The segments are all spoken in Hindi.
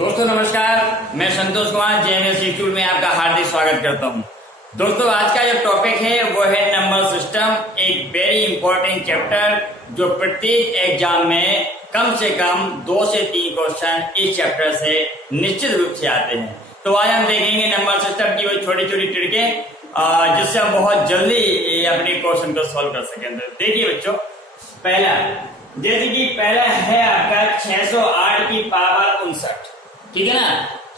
दोस्तों नमस्कार, मैं संतोष कुमार जेएमएस इंस्टीट्यूट में आपका हार्दिक स्वागत करता हूं। दोस्तों आज का जो टॉपिक है वो है नंबर सिस्टम, एक वेरी इंपॉर्टेंट चैप्टर जो प्रत्येक एग्जाम में कम से कम 2 से 3 क्वेश्चन इस चैप्टर से निश्चित रूप से आते हैं। तो आज हम देखेंगे नंबर सिस्टम की वो छोटी छोटी ट्रिकें जिससे हम बहुत जल्दी अपने क्वेश्चन को सॉल्व कर सकें। देखिए बच्चों, पहला जैसे कि पहला है आपका 608 की पावर 59, ठीक है ना।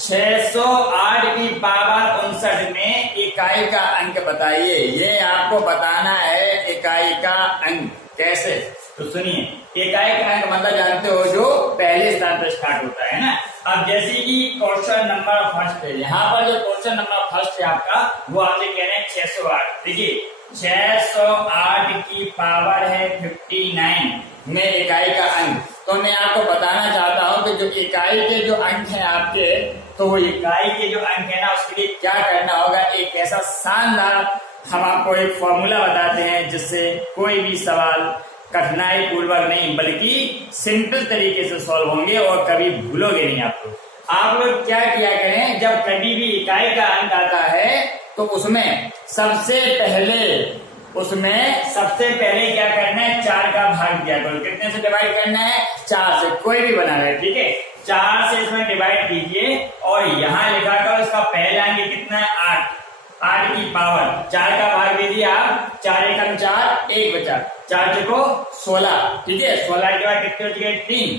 608 की पावर 59 में इकाई का अंक बताइए। ये आपको बताना है इकाई का अंक कैसे। तो सुनिए, इकाई का अंक मतलब जानते हो जो पहले स्थान पर स्टार्ट होता है ना। अब जैसे कि क्वेश्चन नंबर फर्स्ट है, यहाँ पर जो क्वेश्चन नंबर फर्स्ट है आपका वो आपसे कह रहे हैं 608। देखिए 608 की पावर है 59 में इकाई का अंक। तो मैं आपको बताना चाहता हूं कि जो इकाई के जो अंक हैं आपके, तो वो इकाई के जो अंक है ना उसके लिए क्या करना होगा। एक ऐसा शानदार हम आपको एक फॉर्मूला बताते हैं जिससे कोई भी सवाल कठिनाई पूर्वक नहीं बल्कि सिंपल तरीके से सॉल्व होंगे और कभी भूलोगे नहीं। आप लोग क्या किया करें, जब कभी भी इकाई का अंक आता है तो उसमें सबसे पहले क्या करना है, 4 का भाग दिया करो। कितने से डिवाइड करना है, 4 से। कोई भी बना रहे, ठीक है। 4 से इसमें डिवाइड कीजिए और यहाँ लिखा करो इसका पहला अंक कितना है, 8 की पावर 4 का भाग दीजिए आप। 4 एकम 4, 1 बचा, 4 चुको 16, ठीक है। 16 के बाद कितने बच गए, 3,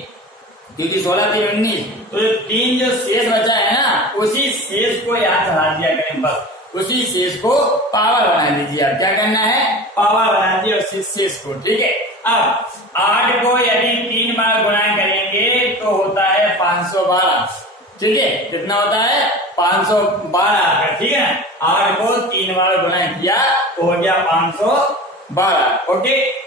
क्योंकि 16 3 19। तो 3 जो शेष बचा है ना, उसी शेष को यहाँ चढ़ा दिया करें, बस उसी शेष को पावर बना दीजिए। आप क्या करना है, पावर बना दिए उसी शेष को, ठीक है। अब 8 को यदि 3 बार गुणा करेंगे तो होता है 512, ठीक है। कितना होता है, 512, ठीक है ना। 8 को 3 बार गुणा किया तो हो गया 512, ओके।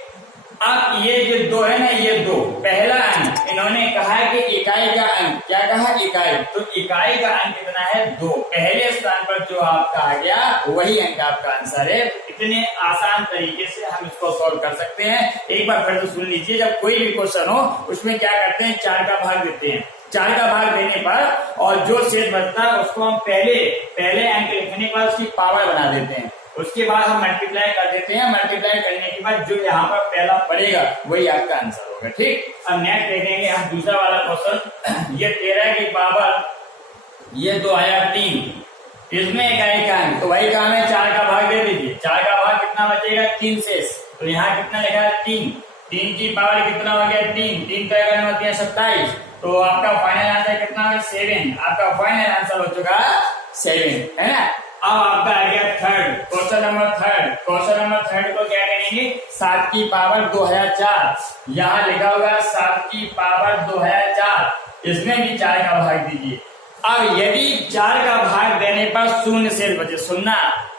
अब ये जो 2 है ना, ये 2 पहला अंक इन्होंने कहा है कि इकाई का अंक, क्या कहा, इकाई। तो इकाई का अंक कितना है, 2। पहले स्थान पर जो आपका आ गया वही अंक आपका आंसर है। इतने आसान तरीके से हम इसको सॉल्व कर सकते हैं। एक बार फिर से सुन लीजिए, जब कोई भी क्वेश्चन हो उसमें क्या करते हैं, 4 का भाग देते हैं। 4 का भाग देने पर और जो शेष बचता है उसको हम पहले अंक लिखने के बाद उसकी पावर बना देते हैं। उसके बाद हम मल्टीप्लाई कर देते हैं। मल्टीप्लाई करने के बाद जो यहाँ पर पहला पड़ेगा वही आपका आंसर होगा, ठीक। अब नेक्स्ट देखेंगे हम दूसरा वाला क्वेश्चन। ये 13 की पावर ये 2 आया 3, इसमें इकाई का अंक, तो वही काम है, 4 का भाग दे दीजिए। 4 का भाग कितना बचेगा, 3 शेष। तो यहाँ कितना लिखा है, 3। 3 की पावर कितना हो गया, 3। 3 का एकावन होती है 27। तो आपका फाइनल आंसर कितना हो गया, 7। आपका फाइनल आंसर हो चुका 7, है ना। अब आपका आ गया third, question number third. Question number third को क्या करेंगे, 7 की पावर 2004। यहाँ लिखा होगा 7 की पावर 2004, इसमें भी 4 का भाग दीजिए। अब यदि 4 का भाग देने पर शून्य शेष बचे, सुनना,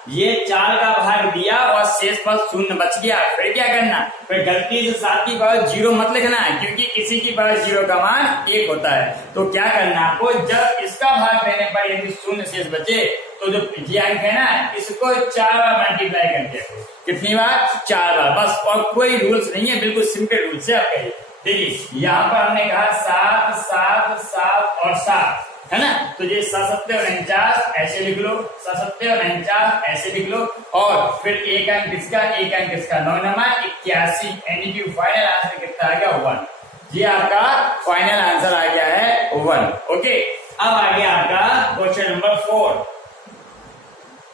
ये 4 का भाग दिया और शेष पर शून्य बच गया, फिर क्या करना, फिर गलती से 7 की पावर 0 मत लिखना है, क्योंकि किसी की पावर 0 का मान 1 होता है। तो क्या करना आपको, जब इसका भाग देने पर यदि शून्य शेष बचे तो जो पिछले अंक है ना, इसको 4 बार मल्टीप्लाई करके, कितनी बार, 4 बार, बस। और कोई रूल्स नहीं है, बिल्कुल सिंपल रूल्स है आपके। देखिए यहाँ पर हमने कहा 7 7 7 और 7, है ना। तो ये 7 और 49 ऐसे लिख लो, 7 और 49 ऐसे लिख लो, और फिर एक अंक किसका, 9 नमा 81, यानी कि फाइनल आंसर कितना आ गया, 1। ये आपका फाइनल आंसर आ गया है 1, ओके। अब आ गया आपका क्वेश्चन नंबर 4।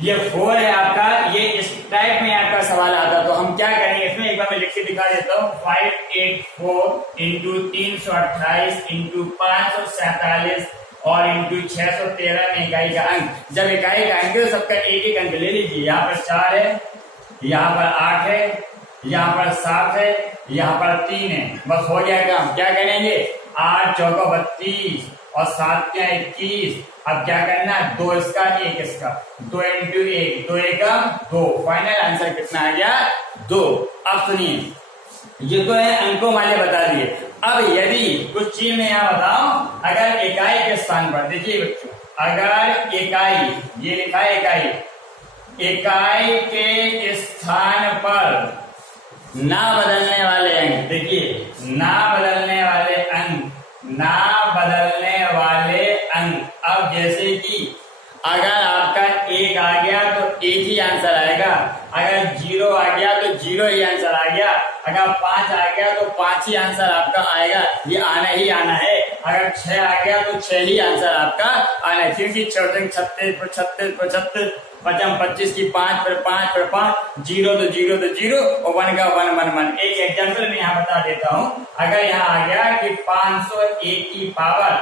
ये 4 है आपका, ये इस टाइप में आपका सवाल आता है। तो हम क्या करेंगे इसमें, एक बार मैं लिख के दिखा देता हूँ। 584 इंटू 328 इंटू 547 और इंटू 613 में इकाई का अंक। जब इकाई का अंक है तो सबका एक एक अंक ले लीजिए। यहाँ पर 4 है, यहाँ पर 8 है, यहाँ पर 7 है, यहाँ पर 3 है, बस हो गया काम। क्या करेंगे, 8 चौका 32 और 7 क्या 21। अब क्या करना है, 2 इसका 1 इसका, 2 इंटू 1, 2 एकम 2। फाइनल आंसर कितना आ गया, 2। अब सुनिए, ये तो है अंकों वाले बता दिए। अब यदि कुछ चीज में यहाँ बताऊं, अगर इकाई के स्थान पर, देखिए बच्चों, अगर इकाई, ये लिखा है इकाई के स्थान पर ना बदलने वाले अंक, देखिए ना बदलने वाले अंक 5 आ गया तो 5 ही आंसर आपका आएगा, ये आना ही आना है। अगर 6 आ गया तो 6 ही आंसर आपका आना है, क्योंकि 14 36 36 35 पचम 25 की 5 फिर 5 फिर 5 0 तो 0 तो 0 और 1 का 1 1 1। एक एग्जाम्पल मैं यहाँ बता देता हूँ। अगर यहाँ आ गया कि 501 की पावर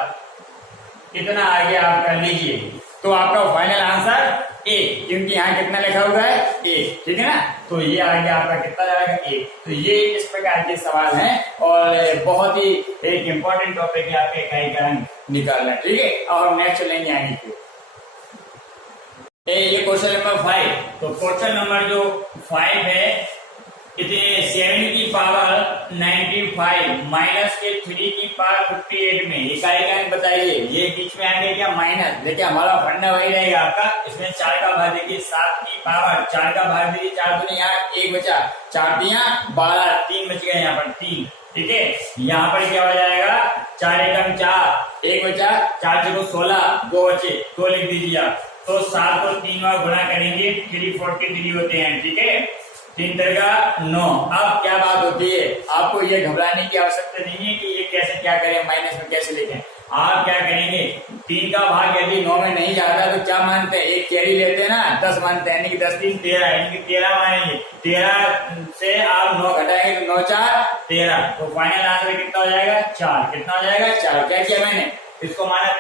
कितना आ गया आपका, लीजिए, तो आपका फाइनल आंसर 1, क्योंकि यहाँ कितना लिखा हुआ है 1, ठीक है ना। तो ये आ गया आपका कितना जाएगा 1। तो ये इस प्रकार के सवाल हैं और बहुत ही एक इम्पोर्टेंट टॉपिक है आपके इकाई का अंक निकालना, ठीक है। और नेक्स्ट लेंगे आगे की ये क्वेश्चन नंबर 5। तो क्वेश्चन नंबर जो 5 है, इतने 7 की पावर 95 माइनस के 3 की पावर 58 में इकाई का अंक बताइए। ये बीच में आगे क्या माइनस, देखिए हमारा फंडा वही रहेगा आपका। इसमें 4 का भाग देखिए 7 की पावर 4 का भाग देखिए 4 दूनी यहाँ 1 बचा, 4 दिया 12, 3 बच गए यहाँ पर 3, ठीक है। यहाँ पर क्या हो जाएगा 4 एकम 4, 1 बचा, 4 0 16, 2 बचे, 2 लिख दीजिए आप। तो 7 को 3 बार गुणा करेंगे 343 होते हैं, ठीक है। 3 का 9। अब क्या बात होती है, आपको ये घबराने की आवश्यकता नहीं है कि ये कैसे क्या करें, माइनस में कैसे लिखें। आप क्या करेंगे, 3 का भाग यदि 9 में नहीं जाता तो क्या मानते हैं, एक कैरी लेते हैं ना, 10 मानते हैं, यानी कि 10 3 13, यानी कि 13 मानेंगे। 13 से आप 9 घटाएंगे तो 9 4 13, तो फाइनल आंसर कितना हो जाएगा 4। कितना हो जाएगा 4। क्या किया मैंने, इसको माना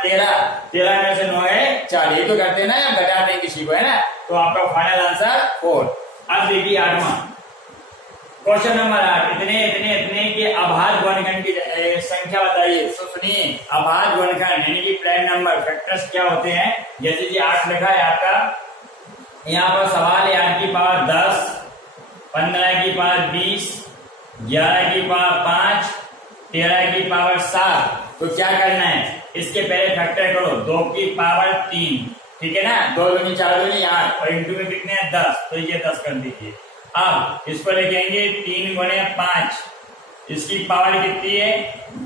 13 में से 9 है 4, ये तो करते हैं ना, या घटाते हैं किसी को, है ना। तो आपका फाइनल आंसर 4। अब देखिए 8वां क्वेश्चन नंबर 8, इतने इतने इतने के अभाज्य गुणनखंड की संख्या बताइए। तो सुनिए, अभाज्य गुणनखंड यानी कि प्राइम नंबर फैक्टर्स क्या होते हैं। जैसे कि 8 लिखा है आपका, यहाँ पर सवाल है 8 की पावर 10, 15 की पावर 20, 11 की पावर 5, 13 की पावर 7। तो क्या करना है, इसके पहले फैक्टर करो, 2 की पावर 3, ठीक है ना, 2 दूनी 4 दूनी 8 और इंटू में कितने हैं 10, तो ये 10 कर दीजिए। अब इसको लिखेंगे 3 गुणे 5, इसकी पावर कितनी है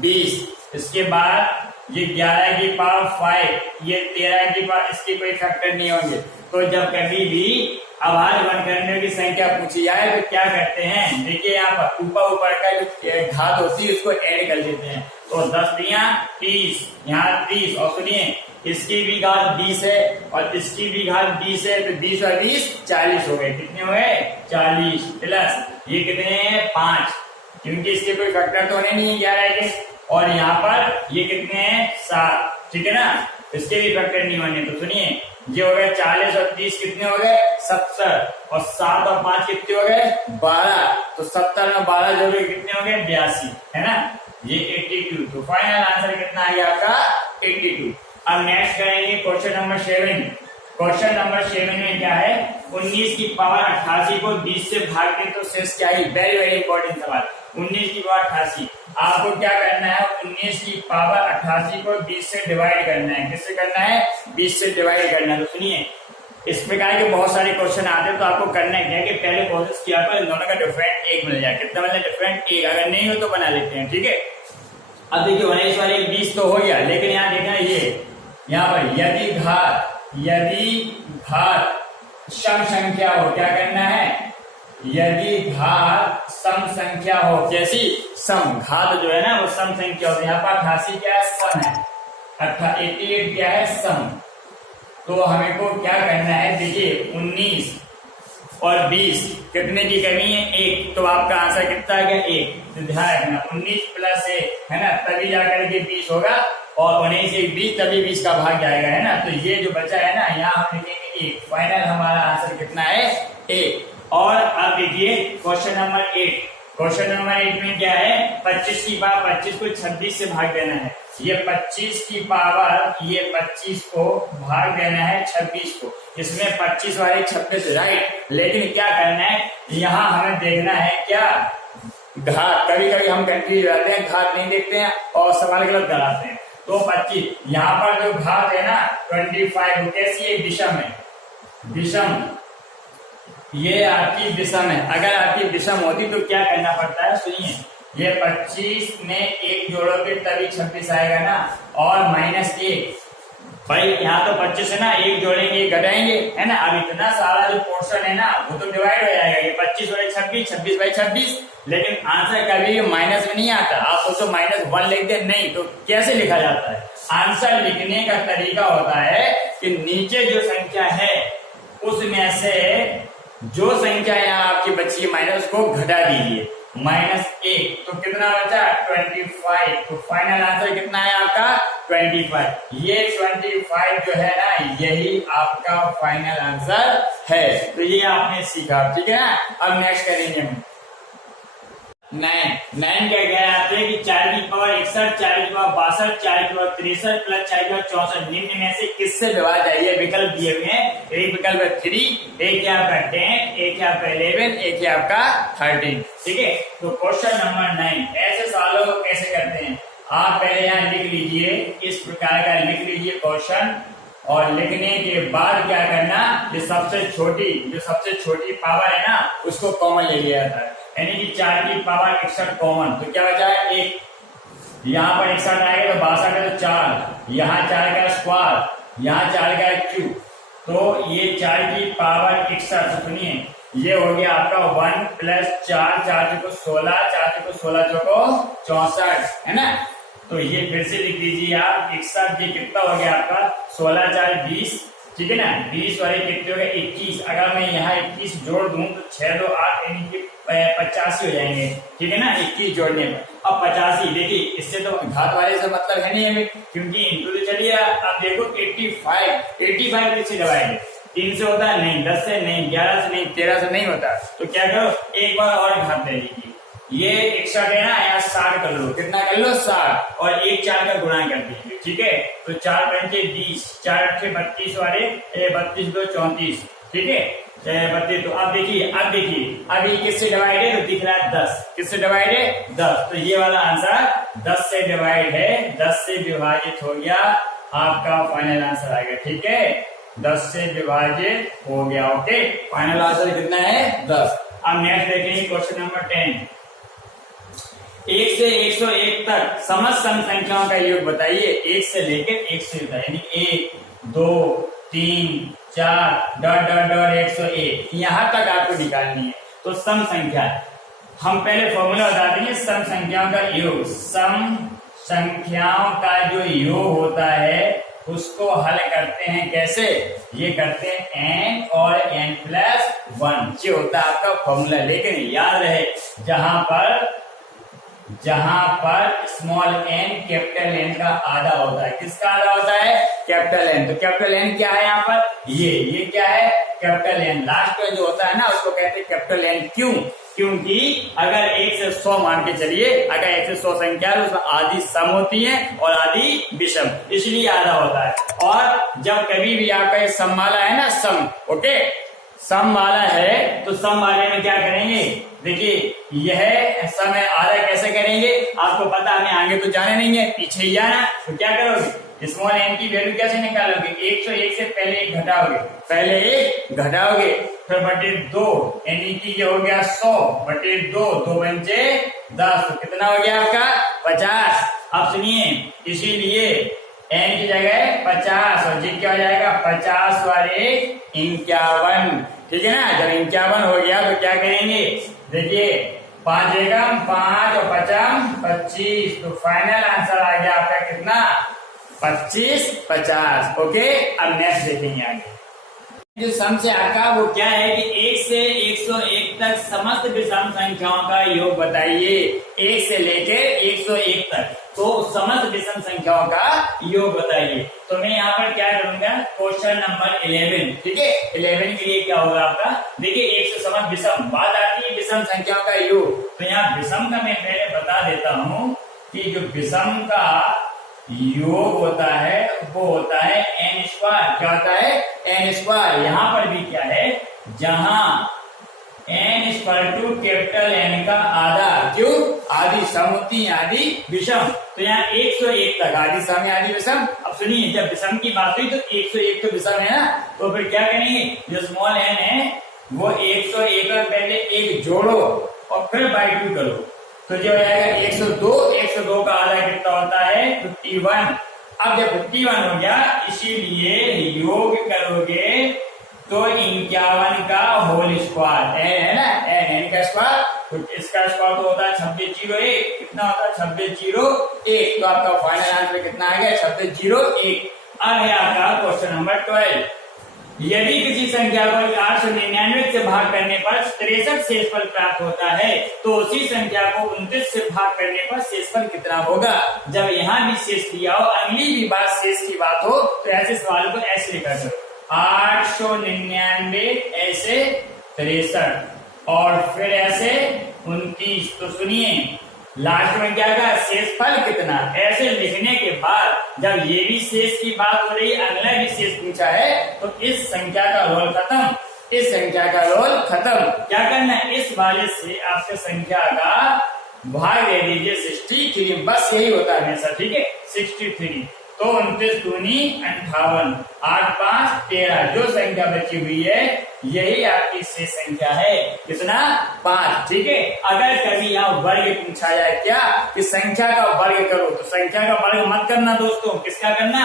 20। इसके बाद ये 11 की पावर 5, ये 13 की पावर, इसकी कोई फैक्टर नहीं होंगे। तो जब कभी भी अभाज्य गुणनखंडों की संख्या पूछी जाए तो क्या करते हैं, देखिए यहाँ पर ऊपर का जो घात होती है उसको ऐड कर देते हैं। तो 10 दिया 30, यहाँ 30, और सुनिए इसकी भी घात 20 है और इसकी भी घात 20 है, तो 20 और 20 40 हो गए। कितने हो गए 40, प्लस ये कितने हैं 5, क्योंकि इसके कोई फैक्टर तो होने नहीं है 11 के, और यहाँ पर ये कितने हैं 7, ठीक है ना, इसके भी फैक्टर नहीं होने। तो सुनिए ये हो गए 40 और 30 कितने हो गए 70, और 7 और 5 कितने हो गए 12, तो 70 में 12 जोड़े कितने हो गए 82, है ना, ये 82। तो फाइनल आंसर कितना आ गया आपका 82। अब नेक्स्ट करेंगे क्वेश्चन नंबर 7। क्वेश्चन नंबर 7 में क्या है, 19 की पावर 88 को 20 से भाग दें तो शेष क्या है। वेरी वेरी इंपॉर्टेंट सवाल। 19 की पावर 88, आपको क्या करना है, 19 की पावर 88 को 20 से डिवाइड करना है। किससे करना है 20 से डिवाइड करना है। तो सुनिए इस प्रकार के बहुत सारे क्वेश्चन आते हैं, तो आपको करना है क्या कि पहले कोशिश किया तो इन दोनों का डिफरेंट 1 मिल जाए। कितना मिलना डिफरेंट 1, अगर नहीं हो तो बना लेते हैं, ठीक है। अब देखिए 19 वाले 20 तो हो गया, लेकिन यहाँ देखना ये यहाँ पर यदि घात सम संख्या हो, क्या करना है, यदि घात सम संख्या हो, कैसी सम, घात जो है ना वो सम संख्या होती है। यहाँ पर 88 क्या है सम है, 88 क्या है सम। तो हमें को क्या करना है, देखिए 19 और 20 कितने की कमी है 1, तो आपका आंसर कितना आ गया 1। तो ध्यान रखना 19 प्लस 1 है ना, तभी जाकर के 20 होगा, और 19 से 20 तभी 20 का भाग जाएगा, है ना। तो ये जो बचा है ना, यहाँ हम लिखेंगे 1। फाइनल हमारा आंसर कितना है 1। और अब देखिए क्वेश्चन नंबर 8। क्वेश्चन नंबर 8 में क्या है, 25 की पावर 25 को 26 से भाग देना है। ये 25 की पावर, ये 25 को भाग देना है 26 को। इसमें 25 वाले 26 राइट, लेकिन क्या करना है, यहाँ हमें देखना है क्या घात। कभी कभी हम कंफ्यूज रहते हैं, घात नहीं देखते हैं और सवाल गलत कराते हैं। तो 25 यहाँ पर जो घात है ना 25, कैसी है विषम है, विषम, ये आपकी विषम है। अगर आपकी विषम होती तो क्या करना पड़ता है, सुनिए ये 25 में 1 जोड़ोगे तभी 26 आएगा ना, और -1 भाई यहाँ तो 25 है ना, एक जोड़ेंगे एक घटाएंगे, है ना। अब इतना सारा जो पोर्शन है ना वो तो डिवाइड हो जाएगा, ये 25 और 26, 26 बाई 26। लेकिन आंसर कभी माइनस में नहीं आता। आप सोचो -1 लिख दे, नहीं तो कैसे लिखा जाता है? आंसर लिखने का तरीका होता है कि नीचे जो संख्या है उसमें से जो संख्या यहाँ आपकी बची है माइनस, उसको घटा दीजिए। -1 तो कितना बचा? 25। तो फाइनल आंसर कितना है आपका? 25। ये 25 जो है ना, यही आपका फाइनल आंसर है। तो ये आपने सीखा, ठीक है ना। अब नेक्स्ट करेंगे हम 9 क्या कह रहे हैं कि 4 की पावर 61, 4 की पावर 62, 4 की पावर 63 प्लस 4 की पावर 64 निम्न में से किससे विभाज्य है? ये विकल्प दिए हुए हैं। एक विकल्प है 3, एक है आपका 10, एक है आपका 11, एक है आपका 13। ठीक है, तो क्वेश्चन नंबर 9 ऐसे सवालों को कैसे करते हैं? आप पहले यहाँ लिख लीजिए, इस प्रकार का लिख लीजिए क्वेश्चन, और लिखने के बाद क्या करना, जो सबसे छोटी पावर है ना उसको कॉमन ले लिया जाता है। यानी कि 4 की पावर 61 कॉमन, तो क्या बचा है? 1। यहाँ पर 61 आएगा तो 62 है तो 4, यहाँ 4 का स्क्वायर, यहाँ 4 का क्यूब, तो ये 4 की पावर 61। तो सुनिए, ये हो गया आपका 1 प्लस 4, 4 चौको 16, 4 चौको 16 चौको 64, है ना। तो ये फिर से लिख लीजिए आप, 61 ये कितना हो गया आपका? 16 4 20, ठीक है ना। 20 वाले कितने हो गए? 21। अगर मैं यहाँ 21 जोड़ दूं तो 6 2 8 यानी कि 85 हो जाएंगे, ठीक है ना, 21 जोड़ने पर। अब 85 देखिए, इससे तो घात वाले से मतलब है नहीं हमें, क्योंकि इंटू तो चलिए। आप देखो 85 किससे डिवाइड है? 3 से होता है? नहीं। 10 से नहीं, 11 से नहीं, 13 से नहीं होता। तो क्या करो, एक बार और घात ले लीजिए। ये 61 है ना, यहाँ 60 कर लो। कितना कर लो? 60, और 1 4 का गुणा कर दीजिए, ठीक है। तो 4 पंचे 20, 4 8 32 वाले 32 2 34, ठीक है 32। तो अब देखिए, अब ये किससे डिवाइड है? तो दिख रहा है 10। किससे डिवाइड है? 10। तो ये वाला आंसर 10 से डिवाइड है, 10 से विभाजित हो गया, आपका फाइनल आंसर आएगा, ठीक है। 10 से विभाजित हो गया, ओके। फाइनल आंसर कितना है? 10। अब नेक्स्ट देखेंगे क्वेश्चन नंबर 10। 1 से 101 तक समस्त सम संख्याओं का योग बताइए। 1 से लेकर 101 तक, यानी 1 2 3 4 डॉट डॉट डॉट 101, यहाँ तक आपको निकालनी है। तो सम संख्या, हम पहले फॉर्मूला बता देंगे सम संख्याओं का योग। सम संख्याओं का जो योग होता है उसको हल करते हैं कैसे? ये करते हैं n और n+1, ये होता है आपका फॉर्मूला। लेकिन याद रहे, जहां पर स्मॉल n कैपिटल N का आधा होता है। किसका आधा होता है? Capital N। तो कैपिटल N क्या है यहाँ पर? ये क्या है? Capital N। लास्ट में जो होता है ना उसको कहते हैं कैपिटल N। क्यों? क्योंकि अगर 1 से 100 मान के चलिए, अगर 1 से 100 संख्या है तो उसमें आधी सम होती है और आधी विषम, इसलिए आधा होता है। और जब कभी भी आपका ये सम वाला है ना, सम, ओके, सम वाला है, तो सम वाले में क्या करेंगे? देखिए, यह सम है, आधा कैसे करेंगे? आपको पता, हमें आगे तो जाने नहीं है, पीछे ही जाना। तो क्या करोगे? स्मॉल n की वैल्यू कैसे निकालोगे? 101 से पहले 1 घटाओगे, फिर बटे 2, यानी कि ये हो गया 100 बटे 2, 2 पंचे 10, तो कितना हो गया आपका? 50। अब सुनिए, इसीलिए n की जगह 50 और जी क्या हो जाएगा? 50 वाले 51, ठीक है ना। जब 51 हो गया तो क्या करेंगे? देखिए, 5 एकम 5 और 5 25, तो फाइनल आंसर आ गया आपका कितना? 25 50, ओके। अब नेक्स्ट देखेंगे आगे। जो सम से आपका वो क्या है कि 1 से 101 तक समस्त विषम संख्याओं का योग बताइए। 1 से लेकर 101 तक, तो समस्त विषम संख्याओं का योग बताइए। तो मैं यहाँ पर क्या करूंगा? क्वेश्चन नंबर 11, ठीक है। 11 के लिए क्या होगा आपका? देखिए, 1 से समस्त विषम, बात आती है विषम संख्याओं का योग। तो यहाँ विषम का मैं पहले बता देता हूँ कि जो विषम का योग होता है वो होता है n²। क्या होता है? n²। यहाँ पर भी क्या है? जहां n = कैपिटल N का आधा, क्यों? आधी सम होती है, आधी विषम। तो यहाँ 101 तक आधी सम है, आधी विषम। अब सुनिए, जब विषम की बात हुई तो 101 तो विषम है ना, तो फिर क्या करेंगे? जो स्मॉल n है वो 101 और पहले 1 जोड़ो और फिर बाई 2 करो, तो जो हो जाएगा 102। 102 का आधा कितना होता है? 51। अब जब 51 हो गया, इसीलिए योग करोगे तो 51 का होल स्क्वायर है ना, n का स्क्वायर, तो इसका स्क्वायर तो होता है 2601, कितना होता है 2601, तो आपका फाइनल आंसर कितना आ गया 2601। अब है आपका क्वेश्चन नंबर 12। यदि किसी संख्या को 899 से भाग करने पर 63 शेषफल प्राप्त होता है तो उसी संख्या को 29 से भाग करने पर शेषफल कितना होगा। जब यहाँ भी शेष दिया हो, अगली भी बात शेष की बात हो, तो ऐसे सवाल को ऐसे लिखा करो, 899 ऐसे 63 और फिर ऐसे 29। तो सुनिए लास्ट में क्या कहा, शेषफल कितना। ऐसे लिखने के बाद जब ये भी शेष की बात हो रही है, अगला भी शेष पूछा है, तो इस संख्या का रोल खत्म, इस संख्या का रोल खत्म। क्या करना है, इस वाले से आपके संख्या का भाग दे दीजिए 63, बस यही होता है हमेशा, ठीक है 63। तो 29 दूनी 58, 8 5 13, जो संख्या बची हुई है यही आपकी शेष संख्या है, कितना 5, ठीक है। अगर कभी यहाँ वर्ग पूछा जाए क्या कि संख्या का वर्ग करो, तो संख्या का वर्ग मत करना दोस्तों, किसका करना,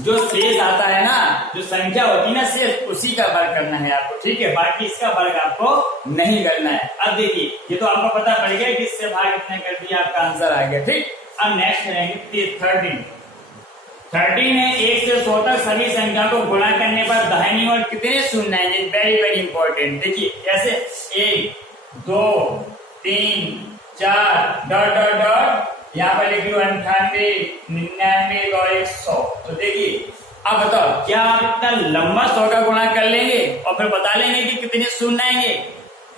जो शेष आता है ना, जो संख्या होती है ना शेष, उसी का वर्ग करना है आपको, ठीक है। बाकी इसका वर्ग आपको नहीं करना है। अब देखिए ये तो आपको पता पड़ गया कि इससे भाग कितने कर दिया, आपका आंसर आ गया, ठीक। अब नेक्स्ट करेंगे 13 है, 1 से 100 तक सभी संख्या को गुणा करने पर दाहिनी ओर कितने शून्य आएंगे, वेरी वेरी इंपॉर्टेंट। देखिए कैसे, 1 2 3 4 डॉट डॉट डॉट, यहाँ पर लिखिए 98 99 और 100। तो देखिए अब बताओ क्या आप इतना लंबा 100 का गुणा कर लेंगे और फिर बता लेंगे कि कितने शून्य आएंगे,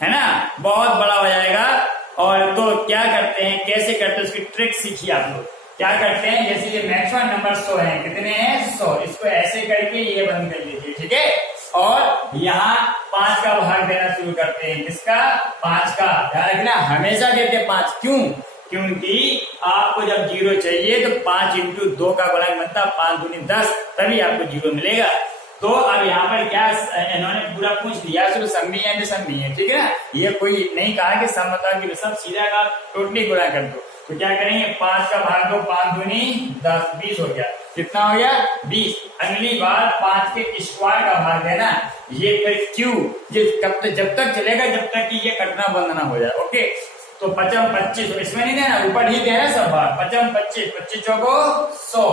है ना, बहुत बड़ा हो जाएगा। और तो क्या करते हैं, कैसे करते हैं, उसकी ट्रिक सीखिए आप लोग। क्या करते हैं, जैसे ये मैक्सिमम नंबर 100 है, कितने हैं 100, इसको ऐसे करके ये बंद कर लीजिए, ठीक है। और यहाँ 5 का भाग देना शुरू करते हैं, किसका, 5 का। ध्यान रखना हमेशा देते 5, क्यों, क्योंकि आपको जब 0 चाहिए तो 5 इंटू 2 का गुणक बनता है 5 दूनी 10, तभी आपको 0 मिलेगा। तो अब यहाँ पर क्या इन्होंने पूरा पूछ लिया, सिर्फ सम भी है विषम भी है, ठीक है ना। ये कोई नहीं कहा कि सम बताओ कि विषम, सीधा का टोटली गुणा कर दो। तो क्या करेंगे, 5 का भाग दो, 5 दूनी 10, 20 हो गया, कितना हो गया 20। अगली बार 5 के स्क्वायर का भाग देना, ये फिर क्यू, ये जब तक चलेगा जब तक कि ये कटना बंद ना हो जाए, ओके। तो 5 25, इसमें नहीं देना, ऊपर ही देना सब भाग, 5 25, 25 चौको 100।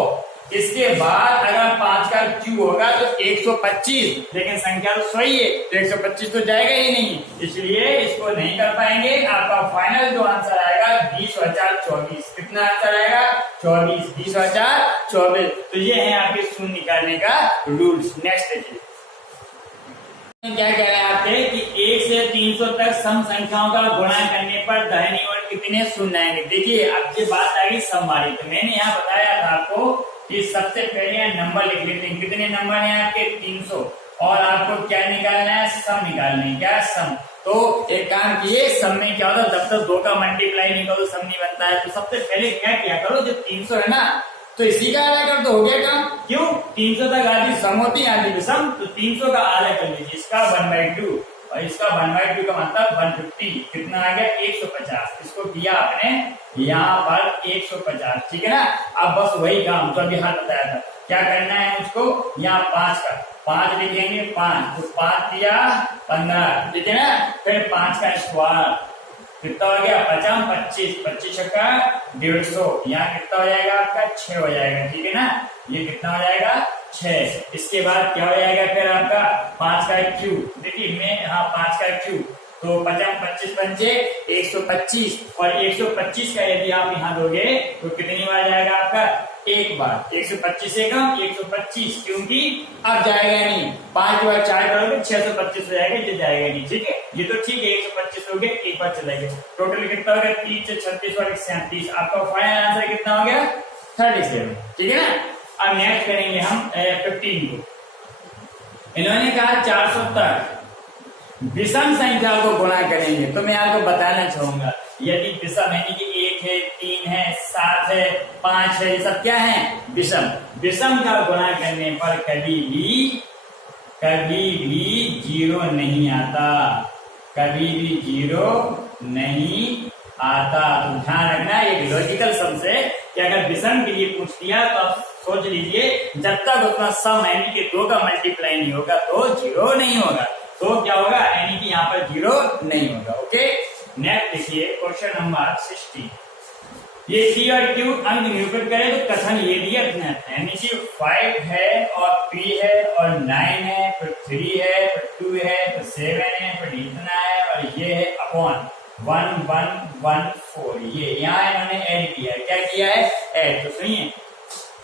इसके बाद अगर 5 का क्यू होगा तो 125, लेकिन संख्या तो 100 ही है, तो 125 तो जाएगा ही नहीं, इसलिए इसको नहीं कर पाएंगे। आपका फाइनल जो आंसर आएगा 20,024, कितना आंसर आएगा 24, 20,024। तो ये है आपके शून्य निकालने का रूल्स। नेक्स्ट देखिए क्या कह रहे हैं आपके कि 1 से 300 तक सम संख्याओं का गुणा करने पर दाहिनी ओर कितने शून्य आएंगे। देखिए अब ये बात आ गई सम वाली, तो मैंने यहाँ बताया था आपको कि सबसे पहले नंबर लिख लेते हैं, कितने नंबर हैं आपके 300, और आपको क्या निकालना है, सम निकालना है, क्या सम। तो एक काम किए, सम में क्या होता है, जब तक 2 का मल्टीप्लाई नहीं करो सम नहीं बनता है। तो सबसे पहले क्या किया करो, जो 300 है ना, तो इसी का आधा कर दो, हो गया काम। क्यों, 300 तक आधी सम होती है, आधी विषम, तो 300 का आधा कर लीजिए, इसका 1/2 और इसका 1/2 का मतलब 150, कितना आ गया 150। इसको दिया आपने यहाँ पर 150, ठीक है ना। अब बस वही काम जो अभी हाथ बताया था, क्या करना है उसको, यहाँ 5 का 5 लिखेंगे, 5 तो 5 दिया 15, ठीक है ना। फिर 5 का स्क्वायर कितना हो गया, 5 25, 25 का 150, यहाँ कितना हो जाएगा आपका 6 हो जाएगा, ठीक है ना। ये कितना हो जाएगा 6। इसके बाद क्या हो जाएगा फिर आपका 5 का क्यू, देखिए मैं यहाँ 5 का क्यू, तो 50 25 पंचे 125, और 125 का यदि आप यहाँ दोगे तो कितनी बार जाएगा आपका, एक बार। 125 से कम 125, क्योंकि अब जाएगा नहीं, 5 बार 4 करोगे 625 हो जाएगा, ये जाएगा नहीं, ठीक है। ये तो ठीक है 125 हो गया, एक बार चलेगा। टोटल कितना हो गया 30 से 36 और 37, आपका फाइनल आंसर कितना हो गया 37, ठीक है ना। अब नेक्स्ट करेंगे हम 15 को। इन्होंने कहा 400 तक विषम संख्या को गुणा करेंगे, तो मैं आपको बताना चाहूंगा, यदि विषम है कि 1 है 3 है 7 है 5 है, ये सब क्या है विषम। विषम का गुणा करने पर कभी भी 0 नहीं आता, कभी भी 0 नहीं आता। तो ध्यान रखना, एक लॉजिकल सम से कि अगर विषम के लिए पूछ दिया तो आप सोच लीजिए जब तक उतना सम यानी कि 2 का मल्टीप्लाई नहीं होगा तो 0 नहीं होगा। तो क्या होगा यानी कि यहाँ पर 0 नहीं होगा। ओके, नेक्स्ट देखिए क्वेश्चन नंबर 60। ये P और Q अंक निरूपित करें तो कथन ये दिया यानी कि 5 है और P है और 9 है, फिर 3 है, फिर 2 है, फिर 7 है, फिर इतना है और ये है अपॉन 1 1 1 4। ये यहाँ इन्होंने ऐड किया है। क्या किया है? ऐड। तो सुनिए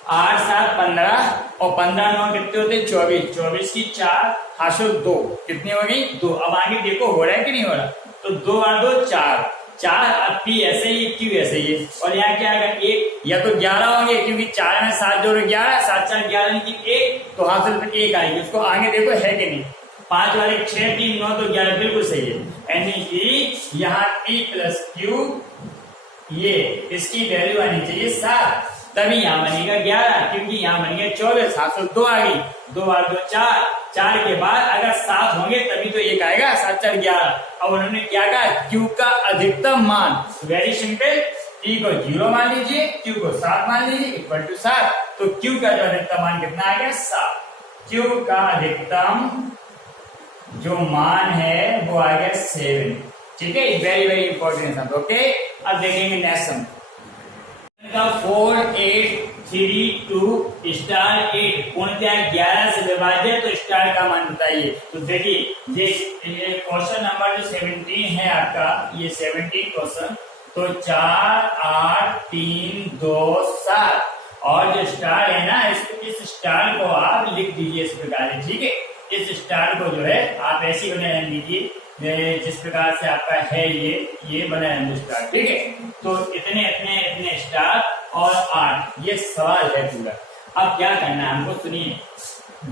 8 7 15 और 15 9 कितने होते? 24। 24 की 4 हासिल 2 कितनी हो गई? 2। अब आगे देखो हो रहा है कि नहीं हो रहा? तो 2 और 2 4 4। अब P ऐसे ही Q ऐसे ही और यहाँ क्या आएगा? 1 या तो 11 होंगे क्योंकि 4 में 7 जोड़ो 11, 7 4 11 यानी कि 1, तो हासिल पे 1 आएगी। उसको आगे देखो है कि नहीं? 5 वाले 6 3 9 तो 11 बिल्कुल सही है। यानी कि यहाँ P प्लस Q ये इसकी वैल्यू आनी चाहिए 7, तभी यहाँ बनेगा 11 क्योंकि यहाँ बन गया 24 हासिल 2 आ गई। 2 और 2 4, 4 के बाद अगर 7 होंगे तभी तो 1 आएगा। 7 4 11। अब उन्होंने क्या कहा? Q का अधिकतम मान। वेरी सिंपल, P को 0 मान लीजिए, Q को 7 मान लीजिए इक्वल टू 7। तो Q का जो अधिकतम मान कितना आ गया? 7। Q का अधिकतम जो मान है वो आ गया 7। ठीक है, वेरी वेरी इंपॉर्टेंट। ओके, अब देखेंगे नेक्स्ट सम का 4 8 3 2 स्टार 8 पूर्णतः 11 से विभाजित तो स्टार का मान बताइए। तो देखिए ये क्वेश्चन नंबर जो 17 है आपका, ये 17 क्वेश्चन। तो 4 8 3 2 7 और जो स्टार है ना इस स्टार को आप लिख दीजिए इस प्रकार। ठीक है, इस स्टार को जो है आप ऐसी बना लीजिए जिस प्रकार से आपका है ये बना है स्टार। ठीक है, तो इतने इतने इतने स्टार और 8 ये सवाल है पूरा। अब क्या करना है हमको? सुनिए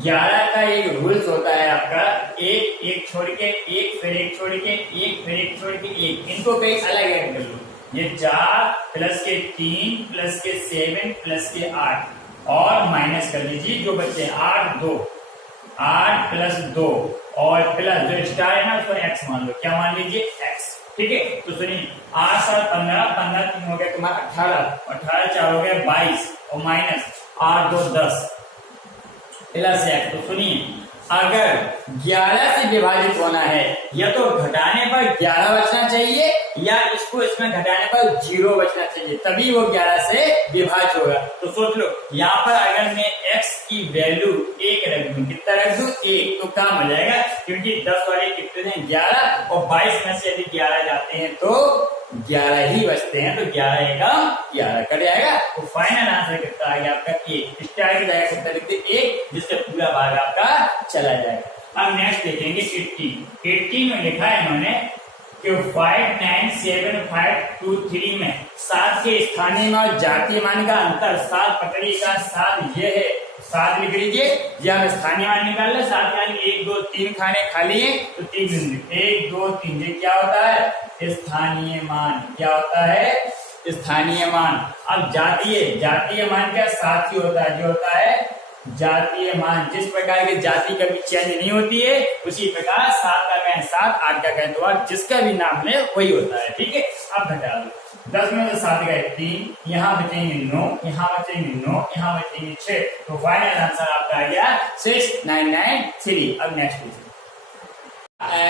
11 का एक रूल्स होता है आपका, एक एक छोड़ के एक, फिर एक छोड़ के एक, फिर एक छोड़ के एक। इनको कहीं अलग ऐड कर लो। ये 4 प्लस के 3 प्लस के 7 प्लस के 8 और माइनस कर लीजिए जो बच्चे 8 प्लस 2 और प्लस जो स्टार है ना उसको x मान लो। क्या मान लीजिए? x। ठीक है, तो सुनिए 8 7 15 15 3 हो गया तुम्हारा 18 18 4 हो गया 22 और माइनस 8 2 10 प्लस x। तो सुनिए अगर 11 से विभाजित होना है या तो घटाने पर 11 बचना चाहिए या इसको इसमें घटाने पर 0 बचना चाहिए, तभी वो 11 से विभाजित होगा। तो सोच लो यहाँ पर अगर मैं x की वैल्यू 1 रख दूं, कितना रख दूं? 1, तो काम हो जाएगा क्योंकि 10 वाले कितने हैं? 11 और 22 में से यदि 11 जाते हैं तो 11 ही बचते हैं। तो 11 एकम 11 कट जाएगा। तो फाइनल आंसर कितना आ गया आपका? 1। स्टार की जगह कितना लिखते? 1, जिससे पूरा भाग आपका चला जाएगा। अब नेक्स्ट देखेंगे 18 में लिखा है इन्होंने कि 5 9 7 5 2 3 में 7 के स्थानीय मान और जातीय मान का अंतर 7 पकड़ी का 7 ये है 7 लिख लीजिए। जी हम स्थानीय मान निकाल ले 7 यानी 1 2 3 खाने खाली है तो 3 बिंदु 1 2 3 ये क्या होता है? स्थानीय मान। क्या होता है? स्थानीय मान। अब जातीय मान क्या? 7 ही होता है, जो होता है जातीय मान। जिस प्रकार की जाति कभी चेंज नहीं होती है उसी प्रकार 7 का कहें 7 8 का कहें तो 8, जिसका भी नाम ले वही होता है। ठीक है, अब घटा दो 10 में से 7 गए 3, यहाँ बचेंगे 9, यहाँ बचेंगे 9, यहाँ बचेंगे 6। तो फाइनल आंसर आपका आ गया 6993। अब नेक्स्ट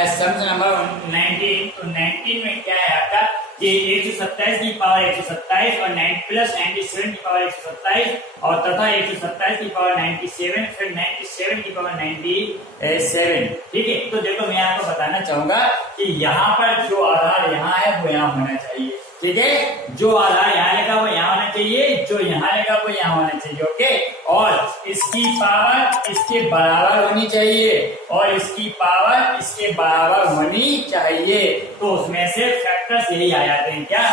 सम नंबर 19। तो 19 में क्या है आपका? ये 127 की पावर 127 और 9 प्लस 97 की पावर 127 और तथा 127 की पावर 97 फिर 97 की पावर 97। ठीक है, तो देखो मैं आपको बताना चाहूंगा कि यहाँ पर जो आधार यहाँ है वो यहाँ होना चाहिए। ठीक है, जो आधार यहाँ लगा वो यहाँ होना चाहिए, जो यहाँ लगा वो यहाँ होना चाहिए। ओके, और इसकी पावर इसके बराबर होनी चाहिए और इसकी पावर इसके बराबर होनी चाहिए। तो उसमें से फैक्टर्स यही आ जाते हैं। क्या?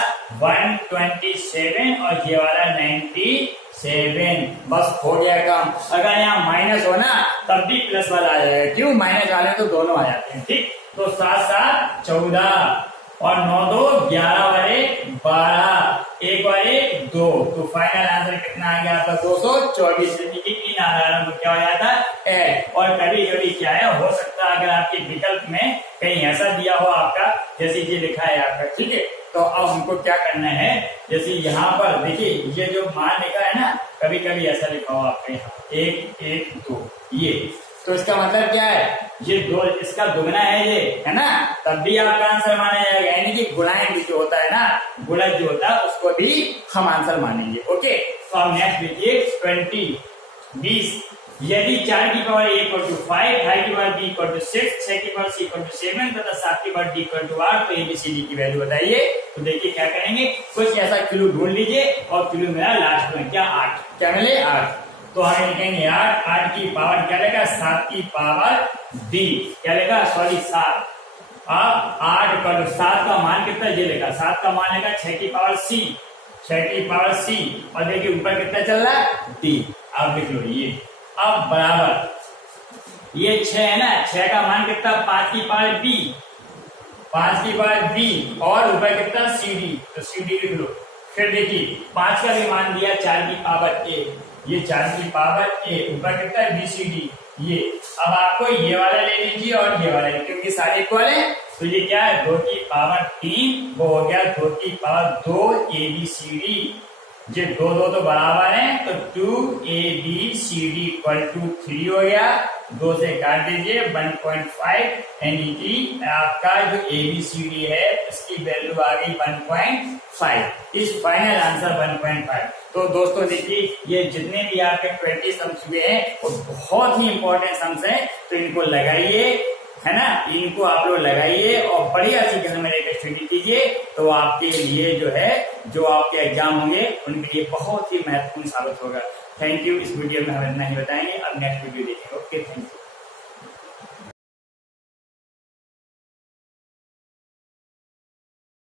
127 और ये वाला 97। बस हो गया काम। अगर यहाँ माइनस हो ना तब भी प्लस वाला आ जाएगा। क्यों? माइनस वाले तो दोनों आ जाते हैं। ठीक, तो 7 7 14 और 9 2 11 वाले 12 1 वाले 2। तो फाइनल आंसर कितना आ गया आपका? 224। इन आधारों को क्या हो जाता है? ऐड। और कभी कभी क्या है हो सकता है अगर आपके विकल्प में कहीं ऐसा दिया हो आपका जैसे ये लिखा है आपका। ठीक है, तो अब हमको क्या करना है, जैसे यहाँ पर देखिए ये जो मान लिखा है ना, कभी कभी ऐसा लिखा हुआ आपके यहाँ 1 1 2 ये, तो इसका मतलब क्या है, ये दो इसका दुगना है ये, है ना, तब भी आपका आंसर माना जाएगा। यानी कि गुणाएं भी जो होता है ना, गुणज जो होता है उसको भी हम आंसर मानेंगे। ओके, तो अब नेक्स्ट देखिए 20 यदि 4 की पावर a इक्वल टू 5, 5 की पावर b इक्वल टू 6, 6 की पावर c इक्वल टू 7 तथा 7 की पावर d इक्वल टू 8, तो ABCD की वैल्यू बताइए। तो देखिए क्या करेंगे, कुछ ऐसा क्लू ढूंढ लीजिए और क्लू मेरा लास्ट में क्या 8, क्या मिले 8, तो हम लिखेंगे 8, 8 की पावर क्या लेगा 7 की पावर d, क्या लेगा सॉरी 7, अब 8 इक्वल टू 7 का मान कितना ये लेगा, 7 का मान लेगा 6 की पावर c, 6 की पावर c, और देखिए ऊपर कितना चल रहा है d, अब लिख लो ये, अब बराबर ये 6 है ना, 6 का मान कितना 5 की पावर b, 5 की पावर b और ऊपर कितना cd, तो cd लिख लो। फिर देखिए 5 का भी मान दिया 4 की पावर a, ये 4 की पावर a, ऊपर कितना bcd ये, अब आपको ये वाला ले लीजिए और ये वाला, क्योंकि सारे इक्वल है, तो ये क्या है 2 की पावर 3, वो हो गया 2 की पावर 2 ABCD, ये 2 2 तो बराबर है, तो 2ABCD इक्वल टू 3 हो गया, 2 से काट दीजिए 1.5, यानी कि आपका जो ABCD है इसकी वैल्यू आ गई 1.5, इस फाइनल आंसर 1.5। तो दोस्तों देखिए ये जितने भी आपके 20 सम्स हुए हैं वो बहुत ही इंपॉर्टेंट सम्स हैं, तो इनको लगाइए, है ना, इनको आप लोग लगाइए और बढ़िया सी घर में लेकर स्टडी कीजिए, तो आपके लिए जो है जो आपके एग्जाम होंगे उनके लिए बहुत ही महत्वपूर्ण साबित होगा। थैंक यू, इस वीडियो में हम इतना ही बताएंगे, अब नेक्स्ट वीडियो देखेंगे। Okay, thank you.